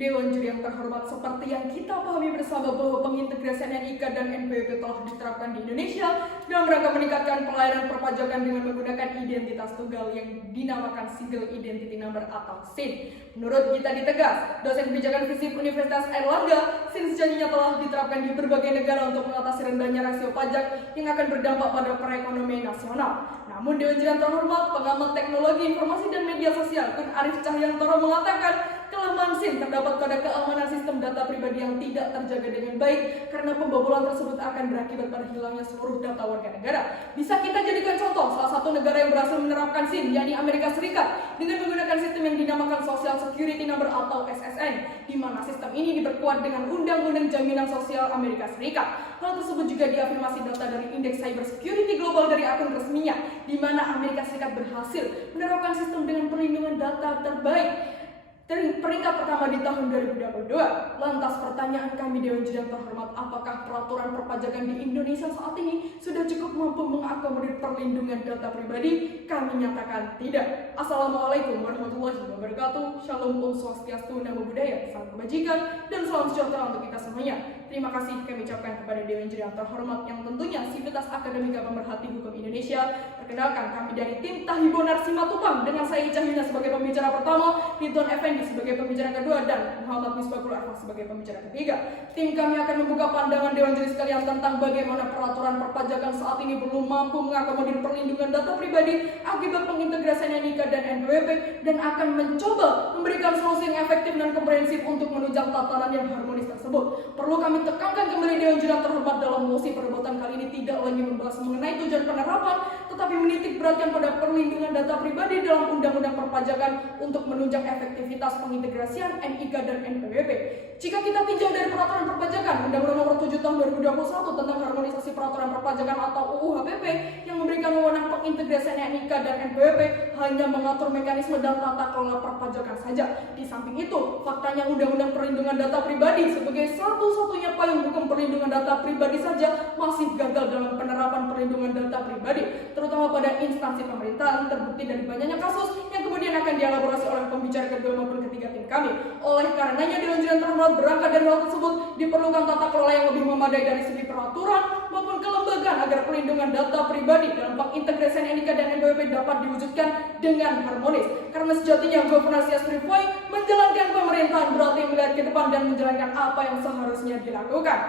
Dewan Juri yang terhormat, seperti yang kita pahami bersama bahwa pengintegrasian NIK dan NPWP telah diterapkan di Indonesia dalam rangka meningkatkan pelayanan perpajakan dengan menggunakan identitas tunggal yang dinamakan Single Identity Number atau SIN. Menurut Gita Ditegas, dosen kebijakan FISIP Universitas Airlangga, SIN sejatinya telah diterapkan di berbagai negara untuk mengatasi rendahnya rasio pajak yang akan berdampak pada perekonomian nasional. Namun Dewan Juri yang terhormat, pengamat teknologi informasi dan media sosial Kun Arif Cahyantoro mengatakan kelemahan SIN terdapat pada keamanan sistem data pribadi yang tidak terjaga dengan baik karena pembobolan tersebut akan berakibat pada hilangnya seluruh data warga negara. Bisa kita jadikan contoh salah satu negara yang berhasil menerapkan SIN, yakni Amerika Serikat, dengan menggunakan sistem yang dinamakan Social Security Number atau SSN, di mana sistem ini diperkuat dengan Undang-Undang Jaminan Sosial Amerika Serikat. Hal tersebut juga diafirmasi data dari Indeks Cyber Security Global dari akun resminya, di mana Amerika Serikat berhasil menerapkan sistem dengan perlindungan data terbaik peringkat pertama di tahun 2022. Lantas pertanyaan kami Dewan Juri yang terhormat, apakah peraturan perpajakan di Indonesia saat ini sudah cukup mampu mengakomodir perlindungan data pribadi? Kami nyatakan tidak. Assalamualaikum warahmatullahi wabarakatuh. Shalom, Om Swastiastu, Namo Buddhaya, salam kebajikan dan salam sejahtera untuk kita semuanya. Terima kasih kami ucapkan kepada Dewan Juri yang terhormat yang tentunya Sivitas Akademika Pemerhati Hukum Indonesia. Perkenalkan, kami dari tim Tahibonar Simatupang dengan saya Ica Yuna sebagai pembicara pertama, Ridwan Effendi sebagai pembicara kedua, dan Muhammad Misbahul Arfan sebagai pembicara ketiga. Tim kami akan membuka pandangan Dewan Juri sekalian tentang bagaimana peraturan perpajakan saat ini belum mampu mengakomodir perlindungan data pribadi akibat pengintegrasian NIK dan NPWP, dan akan mencoba memberikan solusi yang efektif dan komprehensif untuk menunjang tatanan yang harmonis tersebut. Perlu kami tekankan kembali Dewan Juri yang terhormat, dalam mosi perdebatan kali ini tidak lagi membahas mengenai tujuan penerapan, tetapi menitik beratkan pada perlindungan data pribadi dalam Undang-Undang Perpajakan untuk menunjang efektivitas pengintegrasian NIK dan NPWP. Jika kita tinjau dari peraturan perpajakan, Undang-Undang Nomor 7 Tahun 2021 tentang harmonisasi peraturan perpajakan atau UU HPP yang memberikan wewenang pengintegrasian NIK dan NPWP hanya mengatur mekanisme dan tata kelola perpajakan saja. Di samping itu, faktanya Undang-Undang Perlindungan Data Pribadi sebagai satu-satunya payung hukum perlindungan data pribadi saja masih gagal dalam penerapan perlindungan data pribadi, terutama pada instansi pemerintahan, terbukti dari banyaknya kasus yang kemudian akan dielaborasi oleh pembicara kedua maupun ketiga tim kami. Oleh karenanya, Dewan Juri yang terhormat, berangkat dari hal tersebut diperlukan tata kelola yang lebih memadai dari segi peraturan maupun kelembagaan agar perlindungan data pribadi dalam pengintegrasian NIK dan NPWP dapat diwujudkan dengan harmonis. Karena sejatinya governance as free flowing menjalankan pemerintahan berarti melihat ke depan dan menjalankan apa yang seharusnya dilakukan.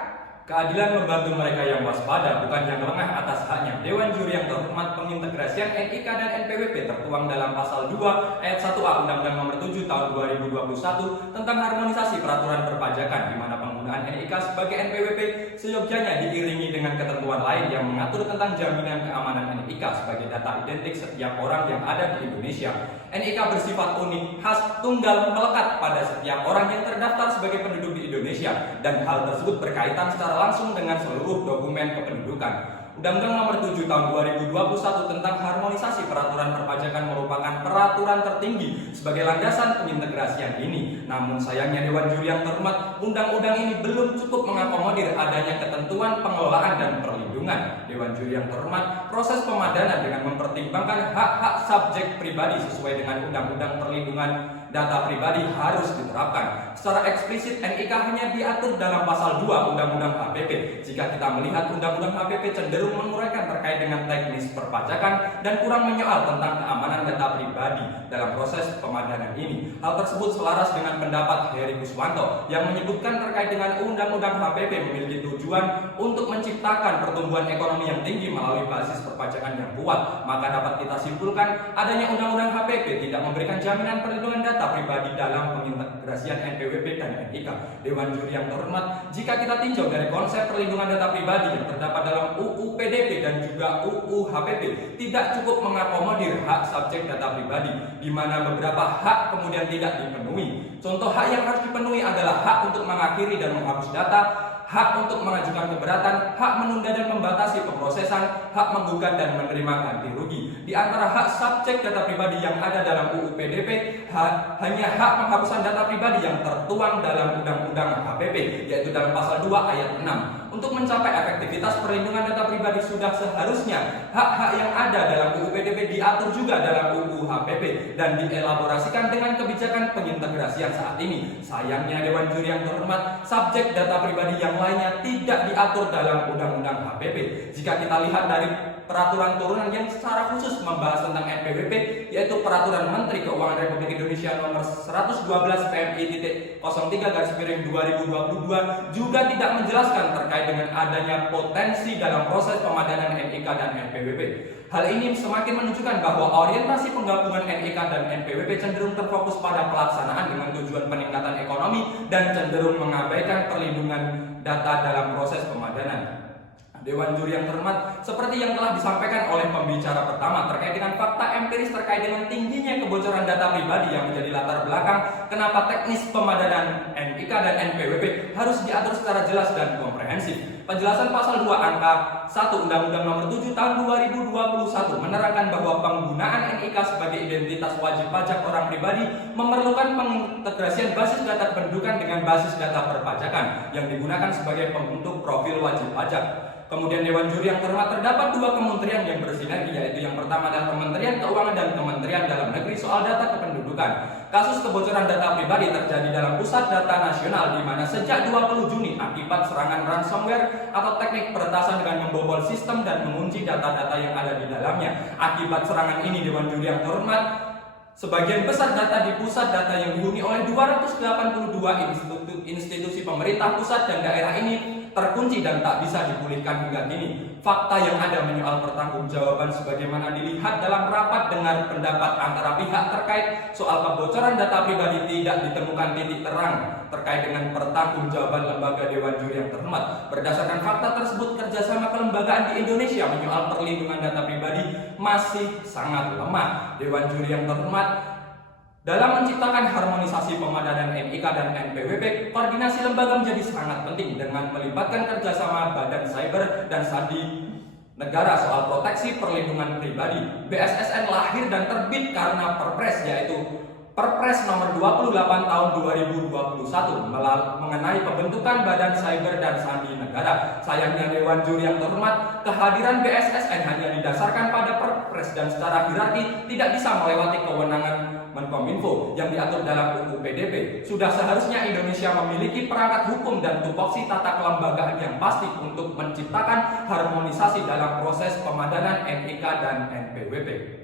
Keadilan membantu mereka yang waspada, bukan yang lengah atas haknya. Dewan Juri yang terhormat, pengintegrasian NIK dan NPWP tertuang dalam pasal 2 ayat 1A Undang-Undang Nomor 7 Tahun 2021 tentang harmonisasi peraturan perpajakan, di mana penggunaan NIK sebagai NPWP seyogyanya diiringi dengan ketentuan lain yang mengatur tentang jaminan keamanan NIK sebagai data identik setiap orang yang ada di Indonesia. NIK bersifat unik, khas, tunggal, melekat pada setiap orang yang terdaftar sebagai penduduk di Indonesia, dan hal tersebut berkaitan secara langsung dengan seluruh dokumen kependudukan. Undang-Undang Nomor 7 Tahun 2021 tentang harmonisasi peraturan perpajakan merupakan peraturan tertinggi sebagai landasan pengintegrasian ini. Namun sayangnya Dewan Juri yang terhormat, undang-undang ini belum cukup mengakomodir adanya ketentuan pengelolaan dan perlindungan. Dewan Juri yang terhormat, proses pemadanan dengan mempertimbangkan hak-hak subjek pribadi sesuai dengan Undang-Undang Perlindungan Data Pribadi harus diterapkan. Secara eksplisit, NIK hanya diatur dalam pasal 2 Undang-Undang HPP. Jika kita melihat Undang-Undang HPP cenderung menguraikan terkait dengan teknis perpajakan dan kurang menyoal tentang keamanan data pribadi dalam proses pemadanan ini. Hal tersebut selaras dengan pendapat Heri Kuswanto yang menyebutkan terkait dengan Undang-Undang HPP memiliki tujuan untuk menciptakan pertumbuhan ekonomi yang tinggi melalui basis perpajakan yang kuat. Maka dapat kita simpulkan adanya Undang-Undang HPP tidak memberikan jaminan perlindungan data pribadi dalam pengintegrasian NPWP dan NIK. Dewan Juri yang terhormat, jika kita tinjau dari konsep perlindungan data pribadi yang terdapat dalam UU PDP dan juga UU HPP, tidak cukup mengakomodir hak subjek data pribadi, di mana beberapa hak kemudian tidak dipenuhi. Contoh hak yang harus dipenuhi adalah hak untuk mengakhiri dan menghapus data, hak untuk mengajukan keberatan, hak menunda dan membatasi pemrosesan, hak menggugat dan menerima ganti rugi. Di antara hak subjek data pribadi yang ada dalam UU PDP, hanya hak penghapusan data pribadi yang tertuang dalam Undang-Undang HPP, yaitu dalam pasal 2 ayat 6. Untuk mencapai efektivitas perlindungan data pribadi sudah seharusnya hak-hak yang ada dalam UU PDB diatur juga dalam UU HPP dan dielaborasikan dengan kebijakan pengintegrasian saat ini. Sayangnya Dewan Juri yang terhormat, subjek data pribadi yang lainnya tidak diatur dalam Undang-Undang HPP. Jika kita lihat dari peraturan turunan yang secara khusus membahas tentang NPWP, yaitu Peraturan Menteri Keuangan Republik Indonesia nomor 112 PMI.03/2022 juga tidak menjelaskan terkait dengan adanya potensi dalam proses pemadanan NIK dan NPWP. Hal ini semakin menunjukkan bahwa orientasi penggabungan NIK dan NPWP cenderung terfokus pada pelaksanaan dengan tujuan peningkatan ekonomi dan cenderung mengabaikan perlindungan data dalam proses pemadanan. Dewan Juri yang terhormat, seperti yang telah disampaikan oleh pembicara pertama terkait dengan fakta empiris terkait dengan tingginya kebocoran data pribadi yang menjadi latar belakang kenapa teknis pemadanan NIK dan NPWP harus diatur secara jelas dan komprehensif. Penjelasan pasal 2 angka 1 Undang-Undang Nomor 7 Tahun 2021 menerangkan bahwa penggunaan NIK sebagai identitas wajib pajak orang pribadi memerlukan pengintegrasian basis data kependudukan dengan basis data perpajakan yang digunakan sebagai pembentuk profil wajib pajak. Kemudian Dewan Juri yang terhormat, terdapat dua kementerian yang bersinergi, yaitu yang pertama adalah Kementerian Keuangan dan Kementerian Dalam Negeri soal data kependudukan. Kasus kebocoran data pribadi terjadi dalam Pusat Data Nasional di mana sejak 20 Juni akibat serangan ransomware atau teknik peretasan dengan membobol sistem dan mengunci data-data yang ada di dalamnya. Akibat serangan ini Dewan Juri yang terhormat, sebagian besar data di pusat data yang dihuni oleh 282 institusi pemerintah pusat dan daerah ini terkunci dan tak bisa dipulihkan hingga kini. Fakta yang ada menyoal pertanggungjawaban sebagaimana dilihat dalam rapat dengar pendapat antara pihak terkait soal kebocoran data pribadi tidak ditemukan titik terang terkait dengan pertanggungjawaban lembaga Dewan Juri yang terhormat. Berdasarkan fakta tersebut, kerjasama kelembagaan di Indonesia menyoal perlindungan data pribadi masih sangat lemah. Dewan Juri yang terhormat, dalam menciptakan harmonisasi pemadanan NIK dan NPWP, koordinasi lembaga menjadi sangat penting dengan melibatkan kerjasama Badan Cyber dan Sandi Negara soal proteksi perlindungan pribadi. BSSN lahir dan terbit karena Perpres, yaitu Perpres nomor 28 tahun 2021 mengenai pembentukan Badan Cyber dan Sandi Negara. Sayangnya Dewan Juri yang terhormat, kehadiran BSSN hanya didasarkan pada Perpres dan secara hierarki tidak bisa melewati kewenangan Menkominfo yang diatur dalam UU PDB. Sudah seharusnya Indonesia memiliki perangkat hukum dan tupoksi tata kelembagaan yang pasti untuk menciptakan harmonisasi dalam proses pemadanan NIK dan NPWP.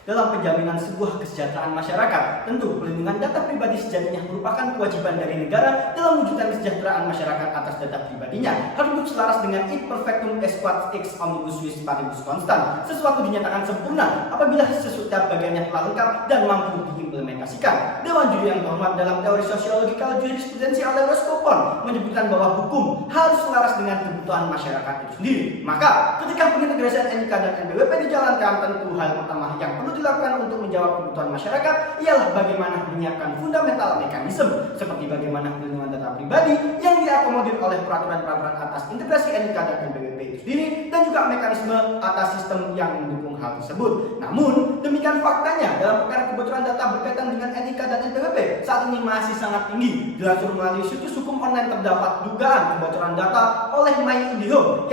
Dalam penjaminan sebuah kesejahteraan masyarakat, tentu perlindungan data pribadi sejatinya merupakan kewajiban dari negara dalam mewujudkan kesejahteraan masyarakat atas data pribadinya. Hal itu selaras dengan id perfectum est quod ex omnibus vis paribus constant. Sesuatu dinyatakan sempurna apabila setiap bagiannya telah lengkap dan mampu diimplementasikan. Dewan Juri yang terhormat, dalam teori sosiologikal jurisprudensi alias Skopon menyebutkan bahwa hukum harus selaras dengan kebutuhan masyarakat itu sendiri. Maka ketika pengintegrasian NIK dan NPWP dijalankan, tentu hal pertama yang perlu dilakukan untuk menjawab kebutuhan masyarakat ialah bagaimana menyiapkan fundamental mekanisme seperti bagaimana perlindungan data pribadi yang diakomodir oleh peraturan-peraturan atas integrasi NIK dan NPWP itu sendiri dan juga mekanisme atas sistem yang mendukung hal tersebut. Namun demikian faktanya dalam perkara kebocoran data berkaitan dengan NIK dan NPWP saat ini masih sangat tinggi. Dilansir melalui situs hukum online terdapat dugaan kebocoran data oleh MyIndiHome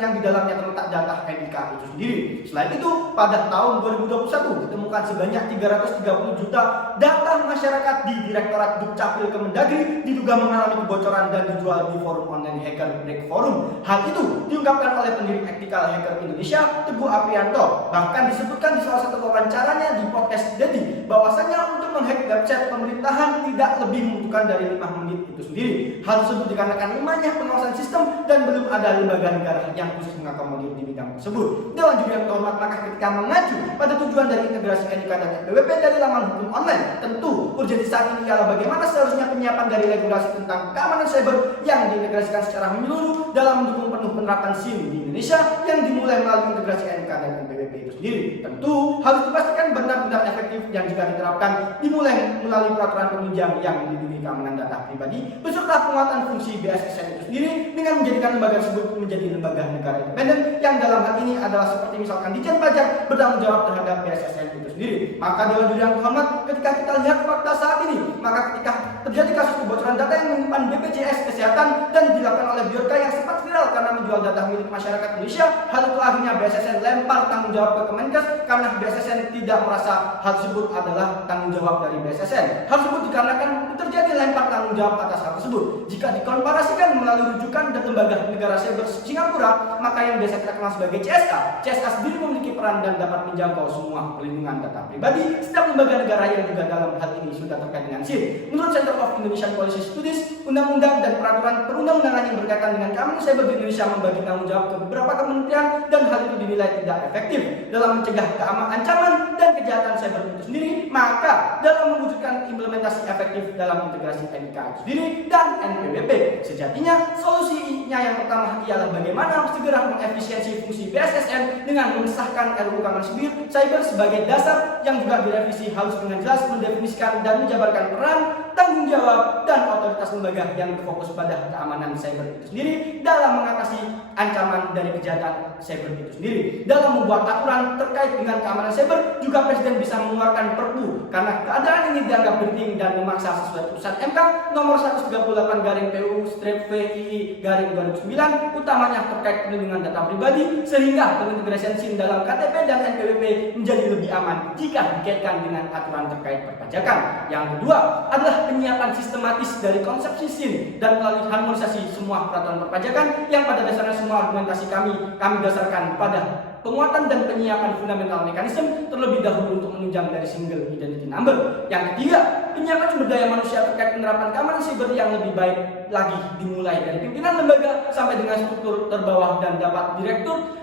yang di dalamnya terletak data NIK itu sendiri. Selain itu, pada tahun 2021 ditemukan sebanyak 330 juta data masyarakat di Direktorat Dukcapil Kemendagri diduga mengalami kebocoran dan dijual di forum online Hacker Break Forum. Hal itu diungkapkan oleh pendiri Ethical Hacker Indonesia, Teguh Aprianto. Bahkan disebutkan di salah satu wawancaranya di podcast Dedi bahwasanya untuk menghack website pemerintahan tidak lebih membutuhkan dari 5 menit itu sendiri. Hal tersebut dikarenakan lemahnya pengawasan sistem dan belum ada lembaga negara yang khusus mengakomodir di bidang tersebut. Dewan Juri yang terhormat, maka ketika mengacu pada tujuan dari integrasi NIK dan NPWP dari laman hukum online, tentu urgensi saat ini ialah bagaimana seharusnya penyiapan dari regulasi tentang keamanan cyber yang diintegrasikan secara menyeluruh dalam mendukung penuh penerapan SIM di Indonesia yang dimulai melalui integrasi NIK dan NPWP itu sendiri. Tentu harus dipastikan benar-benar efektif yang jika diterapkan dimulai melalui peraturan penunjang yang melindungi keamanan data pribadi beserta penguatan fungsi BSSN itu sendiri dengan menjadikan lembaga tersebut menjadi lembaga negara independen yang dalam hal ini adalah seperti misalkan Ditjen Pajak bertanggung jawab terhadap BSSN itu sendiri. Maka Dewan Juri yang terhormat, ketika kita lihat fakta saat ini, maka ketika terjadi kasus kebocoran data yang menyimpan BPJS Kesehatan dan dilakukan oleh Biorka yang sempat viral karena menjual data milik masyarakat Indonesia. Hal itu akhirnya BSSN lempar tanggung jawab ke Kemenkes karena BSSN tidak merasa hal tersebut adalah tanggung jawab dari BSSN. Hal tersebut dikarenakan terjadi lempar tanggung jawab atas hal tersebut. Jika dikomparasikan melalui rujukan dan lembaga negara cyber Singapura, maka yang biasa kita kenal sebagai CSA sendiri memiliki peran dan dapat menjangkau semua perlindungan data pribadi. Setiap lembaga negara yang juga dalam hal ini sudah terkait dengan SIR. Menurut Center of Indonesian Policy Studies, undang-undang dan peraturan perundang-undangan yang berkaitan dengan keamanan cyber di Indonesia membagi tanggung jawab ke beberapa kementerian dan hal itu dinilai tidak efektif dalam mencegah ancaman dan kejahatan cyber itu sendiri. Maka dalam mewujudkan implementasi efektif dalam integrasi NIK itu sendiri dan NPWP, sejatinya solusinya yang pertama ialah bagaimana segera mengefisiensi fungsi BSSN dengan mengesahkan RUU Keamanan Cyber sebagai dasar yang juga direvisi harus dengan jelas mendefinisikan dan menjabarkan peran, tanggung jawab, dan otoritas lembaga yang berfokus pada keamanan cyber itu sendiri dalam mengatasi ancaman dari kejahatan cyber itu sendiri. Dalam membuat aturan terkait dengan keamanan cyber, juga Presiden bisa mengeluarkan Perpu karena keadaan ini dianggap penting dan memaksa sesuai putusan MK nomor 138/PU/VII/2009 utamanya terkait perlindungan data pribadi, sehingga pengintegrasian SIM dalam KTP dan NPWP menjadi lebih aman jika dikaitkan dengan aturan terkait perpajakan. Yang kedua adalah penyiapan sistematis dari konsepsi SIM dan melalui harmonisasi semua peraturan perpajakan yang pada dasarnya semua argumentasi kami dasarkan pada penguatan dan penyiapan fundamental mekanisme terlebih dahulu untuk menunjang dari single identity number. Yang ketiga, penyiapan sumber daya manusia terkait penerapan keamanan siber yang lebih baik lagi dimulai dari pimpinan lembaga sampai dengan struktur terbawah dan dapat direkrut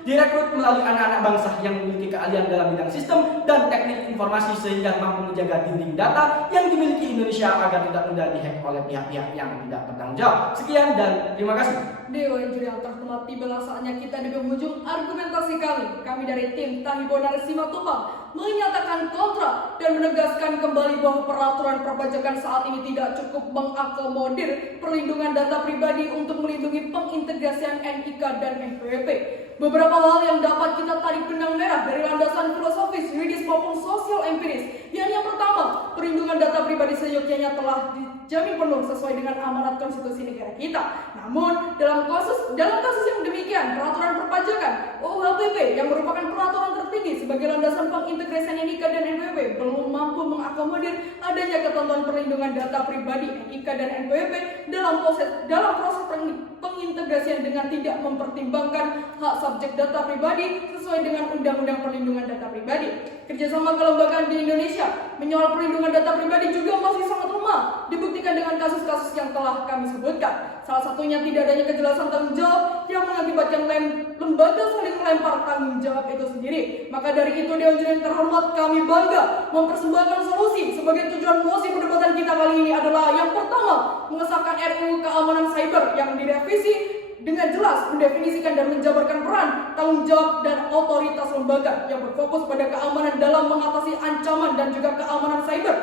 melalui anak-anak bangsa yang memiliki keahlian dalam bidang sistem dan teknik informasi sehingga mampu menjaga dinding data yang dimiliki Indonesia agar tidak mudah dihack oleh pihak-pihak yang tidak bertanggung jawab. Sekian dan terima kasih. Dewan Juri yang terhormat, tibalah saatnya kita di penghujung argumentasi kami. Kami dari tim Tahibonar Simatupang menyatakan kontra dan menegaskan kembali bahwa peraturan perpajakan saat ini tidak cukup mengakomodir perlindungan data pribadi untuk melindungi pengintegrasian NIK dan NPWP. Beberapa hal yang dapat kita tarik benang merah dari landasan filosofis, yuridis maupun sosial empiris. Yang pertama, perlindungan data pribadi seyogyanya telah dijamin penuh sesuai dengan amanat konstitusi negara kita. Namun, dalam kasus yang demikian, peraturan perpajakan (OHPP) yang merupakan peraturan tertinggi sebagai landasan pengintegrasian NIK dan NPWP belum mampu mengakomodir adanya ketentuan perlindungan data pribadi NIK dan NPWP dalam proses pengintegrasian dengan tidak mempertimbangkan hak subjek data pribadi sesuai dengan Undang-Undang Perlindungan Data Pribadi. Kerjasama kelembagaan di Indonesia menyoal perlindungan data pribadi juga masih sangat lemah, dibuktikan dengan kasus-kasus yang telah kami sebutkan. Salah satunya tidak adanya kejelasan tanggung jawab yang mengakibatkan lembaga saling melempar tanggung jawab itu sendiri. Maka dari itu, Dewan Juri yang terhormat, kami bangga mempersembahkan solusi sebagai tujuan mosi perdebatan kita kali ini adalah yang pertama, mengesahkan RUU Keamanan Cyber yang direvisi dengan jelas mendefinisikan dan menjabarkan peran, tanggung jawab, dan otoritas lembaga yang berfokus pada keamanan dalam mengatasi ancaman dan juga keamanan cyber.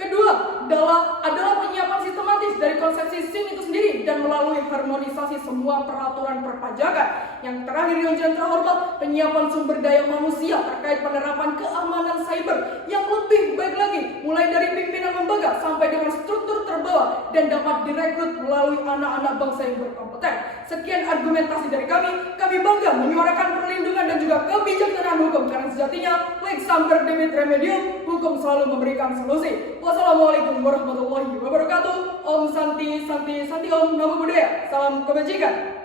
Kedua adalah penyiapan sistematis dari konsepsi SIM itu sendiri dan melalui harmonisasi semua peraturan perpajakan. Yang terakhir, yang terhormat, penyiapan sumber daya manusia terkait penerapan keamanan cyber yang lebih baik lagi, mulai dari pimpinan lembaga sampai dengan struktur terbawah dan dapat direkrut melalui anak-anak bangsa yang berkompeten. Sekian argumentasi dari kami bangga menyuarakan perlindungan dan juga kebijaksanaan hukum karena sejatinya Lex Amber Debit Remedium, hukum selalu memberikan solusi. Wassalamualaikum warahmatullahi wabarakatuh. Om Santi Santi Santi Om, Namo Buddhaya. Salam kebajikan.